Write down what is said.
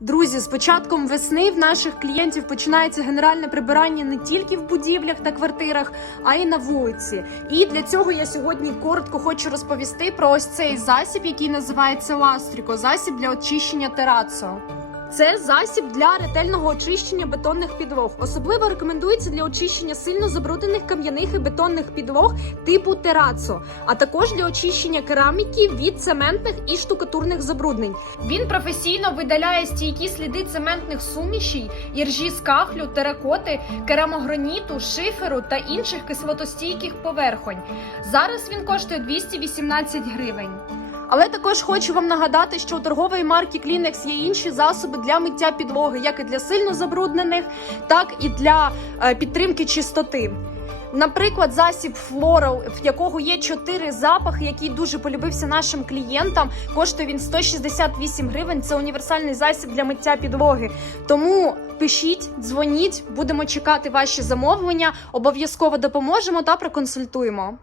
Друзі, з початком весни в наших клієнтів починається генеральне прибирання не тільки в будівлях та квартирах, а й на вулиці. І для цього я сьогодні коротко хочу розповісти про ось цей засіб, який називається Ластріко, засіб для очищення терацо. Це засіб для ретельного очищення бетонних підлог. Особливо рекомендується для очищення сильно забруднених кам'яних і бетонних підлог типу терацо, а також для очищення кераміки від цементних і штукатурних забруднень. Він професійно видаляє стійкі сліди цементних сумішей, іржі з кахлю, теракоти, керамограніту, шиферу та інших кислотостійких поверхонь. Зараз він коштує 218 гривень. Але також хочу вам нагадати, що у торгової марки Kleenex є інші засоби для миття підлоги, як і для сильно забруднених, так і для е, підтримки чистоти. Наприклад, засіб Floral, в якого є чотири запахи, який дуже полюбився нашим клієнтам. Коштує він 168 гривень. Це універсальний засіб для миття підлоги. Тому пишіть, дзвоніть, будемо чекати ваші замовлення. Обов'язково допоможемо та проконсультуємо.